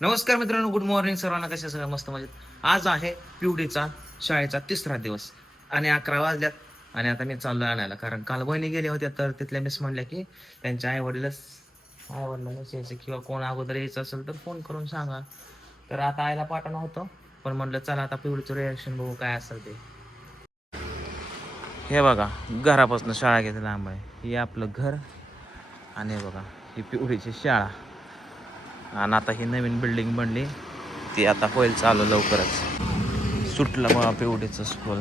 नमस्कार मित्रांनो, good morning सर्वांना. कशा सगळं मस्त मजेत. आज आहे पिवडीचा शाळेचा 3रा दिवस आणि 11 वाजल्यात आणि आता मी चाललो आणायला, कारण काल बहिणी गेल्या होत्या तर तिथल्या मिस म्हणल्या की त्यांच्या आईवडिलांना किंवा कोण अगोदर यायचं असेल तर फोन करून सांगा. तर आता आईला पाठवणं होतं, पण म्हणलं चला आता पिवडीचं रिॲक्शन बघू काय असेल ते. हे बघा, घरापासून शाळा किती लांब आहे. हे आपलं घर आणि हे बघा ही पिवडीची शाळा. आणि आता ही नवीन बिल्डिंग बनली ती आता होईल चालू लवकरच. सुटलं बघा पिवडीचं स्कूल.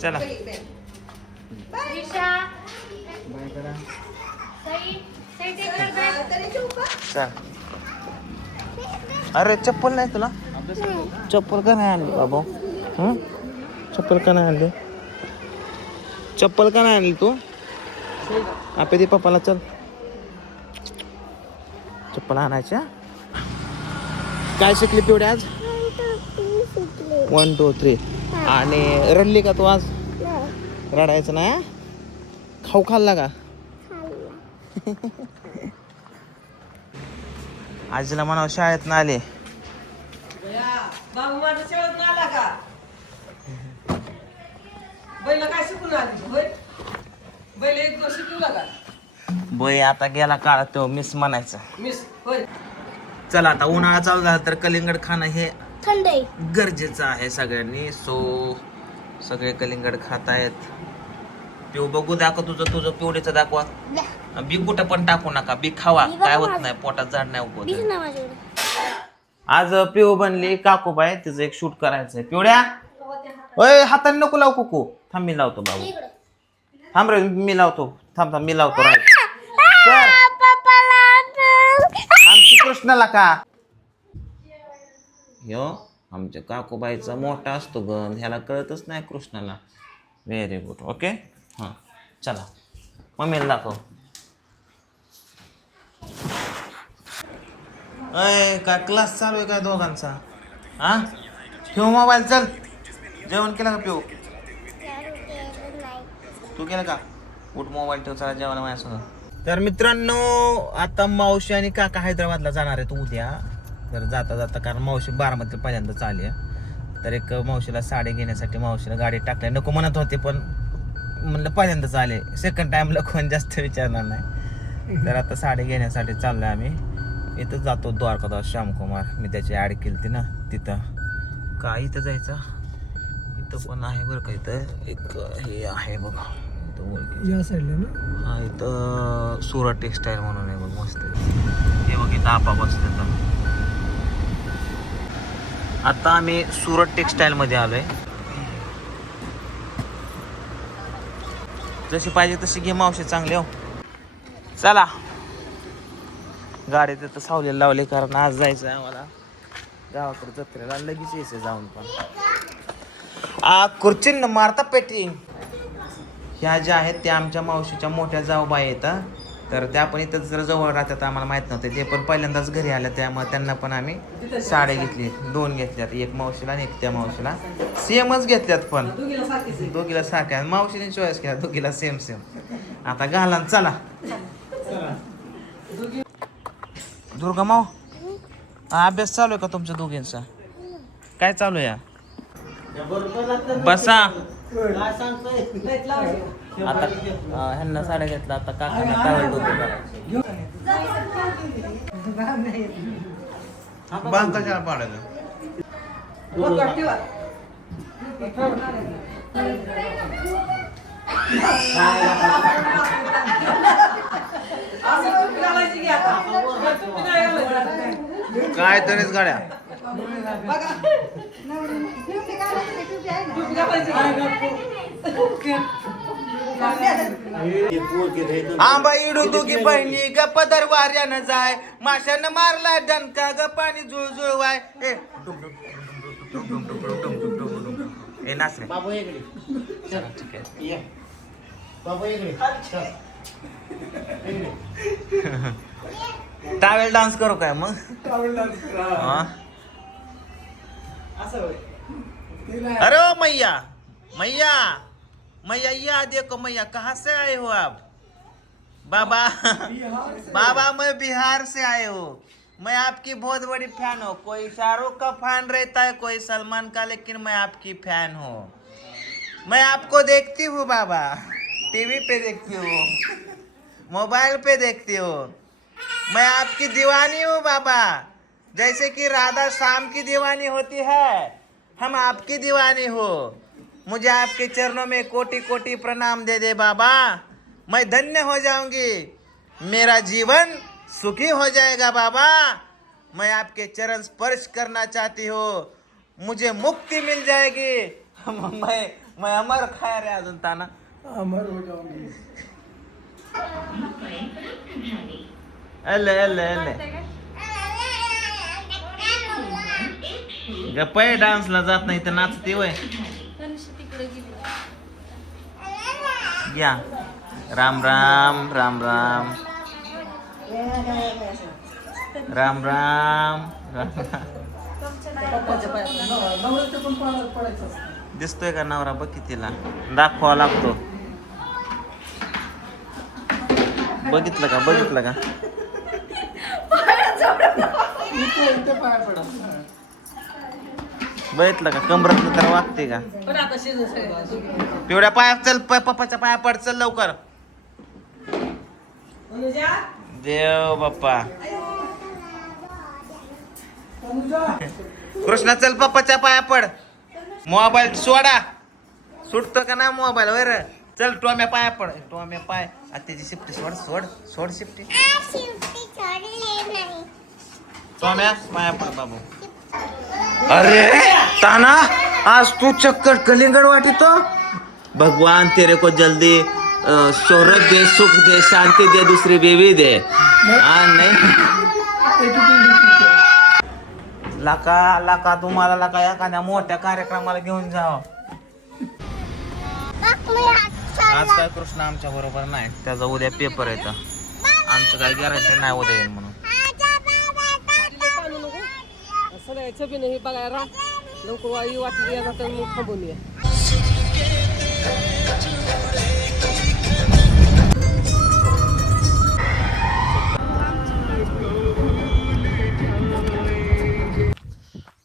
चला चल. अरे चप्पल नाही तुला? चप्पल का नाही आणली बाबा? चप्पल का नाही आणली? चप्पल का नाही आणली तू? आपे दे पप्पाला. चल चप्पल आणायच्या. काय शिकली पिवडे आज? 1 2 3. आणि रडली का तू आज? रडायचं ना? खाऊ खाल्ला का? आजीला म्हणावं शाळेत ना आले. बाबू माझ्या शाळेत आला का? बैल काय शिकून आली? बैल एक दिवस शिकवला का? बय आता गेला काळ तो मिस म्हणायचा. मिस होय. चला आता उन्हाळा चालू झाला तर कलिंगड खाणं हे थंड आहे. गरजेचं आहे सगळ्यांनी. सगळे कलिंगड खातायत. पिऊ बघू दाखव तुझं पिवडीचं दाखवा. बी कुठं पण टाकू नका, बी खावा, काय होत नाही, पोटात जाड नाही उगवत. आज पिऊ बनली काकूबाई, तिचं एक शूट करायचंय. पिवड्या ओय हाताने नको लावू कुकू. थांब मी लावतो बाबू. थांब रे मी लावतो. थांब मी लावतो. राईट सर आमची कृष्णाला का ह्यो आमच्या काकूबाईचा मोठा असतो गंध, ह्याला कळतच नाही कृष्णाला. Very good. ओके हां चला मम्मीला दाखव. अय काय क्लास चालू आहे काय दोघांचा? हा ठेव मोबाईल. चल जेवण केलं का पिऊ? तू केलं का? उठ मोबाईल ठेव. चला जेवायला माझ्यासोबत. तर मित्रांनो आता मावशी आणि काका हैदराबादला जाणार आहेत उद्या. तर जाता जाता, कारण मावशी बारामतीला पहिल्यांदाच आली आहे, तर एक मावशीला साडी घेण्यासाठी मावशीला गाडी टाकल्या. नको म्हणत होते पण म्हणलं पहिल्यांदाच आले, सेकंड टाइमला कोण जास्त विचारणार नाही. तर आता साडी घेण्यासाठी चाललोय आम्ही. इथं जातो द्वारकादास श्यामकुमार, मी त्याची ॲड केली ती ना तिथं. का इथं जायचं? इथं पण आहे बरं का. इथं एक हे आहे बघा या साईडला ना. हा इथं सुरत टेक्सटाईल म्हणून आहे बघ, मस्त. हे बघ इथं आपा बसते. तर आता आम्ही सुरत टेक्सटाईल मध्ये आलोय. जशी पाहिजे तशी घे मावशी, चांगली हो. चला गाडी तिथं सावलीला लावली, कारण आज जायचं आहे आम्हाला गावाकडे जत्रेला. लगेच यायचं जाऊन. पण खुर्चीन मारता पेटी. ह्या ज्या आहेत त्या आमच्या मावशीच्या मोठ्या जाऊबाई येतात, तर त्या पण इथं जर जवळ राहतात. आम्हाला माहित नव्हते, ते पण पहिल्यांदाच घरी आल्या, त्यामुळे त्यांना पण आम्ही साड्या घेतली. 2 घेतल्यात, एक मावशीला आणि एक त्या मावशीला. सेमच घेतल्यात, पण दोघीला सारख्या. मावशीने चॉईस केला, दोघीला सेम. आता घाला. चला दुर्गा माव, अभ्यास चालू आहे का तुमच्या दोघींचा? काय चालू आहे? बसा. आता ह्यांना साड्या घेतला, आता काकांना टावेल डोके करायचे. बांध कशाला पाडायचं? काय तरीच गाड्या. आंबा इडू दोघी बहिणी ग पदर वाऱ्यानं जाय, माशानं मारला डणका ग पाणी जुळजुळवाय. ए नाच रे. चला ठीक आहे. टावेल डान्स करू काय मग? अरे ओ मैया मैया मैया या देखो मैया कहाँ से आए हो आप? बाबा बाबा मैं बिहार से आए हो। मैं आपकी बहुत बड़ी फैन हूँ। कोई शाहरुख का फैन रहता है, कोई सलमान का, लेकिन मैं आपकी फैन हूँ। मैं आपको देखती हूँ बाबा, टीवी पे देखती हूँ, मोबाइल पे देखती हूँ। मैं आपकी दीवानी हूँ बाबा। जैसे कि राधा शाम की दीवानी होती है, हम आपकी दीवानी हो। मुझे आपके चरणों में कोटि कोटि प्रणाम दे दे बाबा। मैं धन्य हो जाऊंगी, मेरा जीवन सुखी हो जाएगा बाबा। मैं आपके चरण स्पर्श करना चाहती हूँ, मुझे मुक्ति मिल जाएगी। मैं अमर खाया रे अजून ताना अमर हो जाऊंगी. एले एले एले गप्पा डान्सला जात नाही तर नाचते वय. या राम राम राम राम राम राम राम. नवऱ्याच्या पण पाण्यात पडायचं असतं. दिसतोय का नवरा? बघ कितीला दाखवा लागतो. बघितलं का? बघितलं का? इथे पाया पडा. बघितलं का? कमरात तर वागते का? पण आता शिजून सगळं. पिवड्या पाया चल, पप्पाच्या पाया पड, चल लवकर. अनुजा, देव बाप्पा. अनुजा, कृष्णा चल पप्पाच्या पाया पड. मोबाईल सोडा. सुटतो का ना मोबाईल वर? चल टोम्या पाया पड. टोम्या पाय. त्याची शिफ्टी सोड सोड सोड शिफ्टी. टोम्या पाया पड बाबू. अरे ताना, आज तू चक्कर कलिंगड वाटितो. भगवान तेरे को जल्दी शोहरत दे, सुख दे, शांति दे, दूसरी बीवी दे. नहीं लाका लाका तुम्हाला लाका एखाद्या मोठ्या कार्यक्रमाला घेऊन जाव. आज काय कृष्ण आमच्या बरोबर नाही, त्याचा उद्या पेपर येतं. आमचं काय गॅरंटी नाही उद्या येईल म्हणून. सगळ्याचं बी नाही बघायला राह. लवकर वाई वाटली या जाता मग थांबून ये.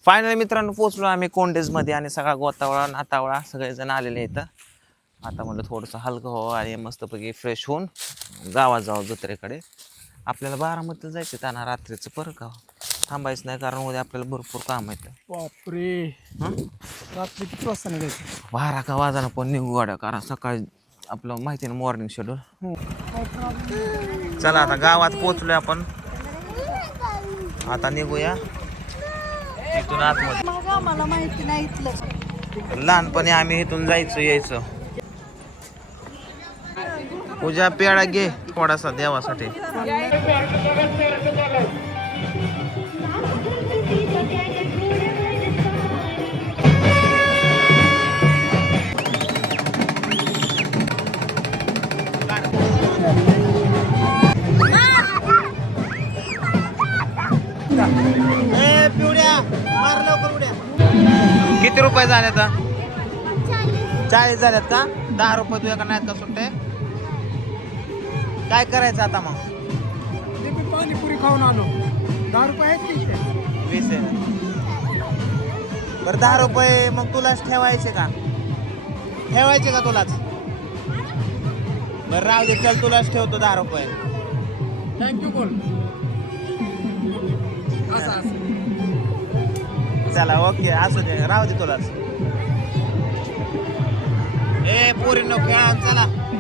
फायनली मित्रांनो पोहोचलो आम्ही कोंडेजमध्ये आणि सगळा गोतावळा नातावळा सगळेजण आलेले इथं. आता म्हणलं थोडंसं हलकं व्हावं आणि मस्तपैकी फ्रेश होऊन गावात जावं जत्रेकडे. आपल्याला बारामतीला जायचं त्यांना रात्रीचं परत गाव थांबायचं नाही, कारण उद्या आपल्याला भरपूर काम येतं. बापरे, रात्री किती वाजता निघायचं? 12 का वाजाना पण निघू गाड्या, कारण सकाळी आपलं माहिती ना मॉर्निंग शेड्यूल. चला आता गावात पोहोचलोय आपण, आता निघूया इथून आतमध्ये. मला माहिती नाही इथलं. लहानपणी आम्ही इथून जायचो यायचो. पूजा पेढा घे थोडासा देवासाठी. पिवड्या मार लवकर उड्या. किती रुपये झाले आता? 40 झाल्यात का? 10 रुपये तुझ्या का नाहीत का सुट्टे? काय करायचं आता मग? पाणीपुरी खाऊन आलो. 10 रुपये आहेत की इथे? 20 आहे. बरं 10 रुपये मग तुलाच ठेवायचे का? ठेवायचे का तुलाच? बरं राहू दे, चल तुलाच ठेवतो 10 रुपये. थँक्यू बोल. चला ओके, असू दे, राहू दे तुलाच. ए पोरी नको खेळा, चला.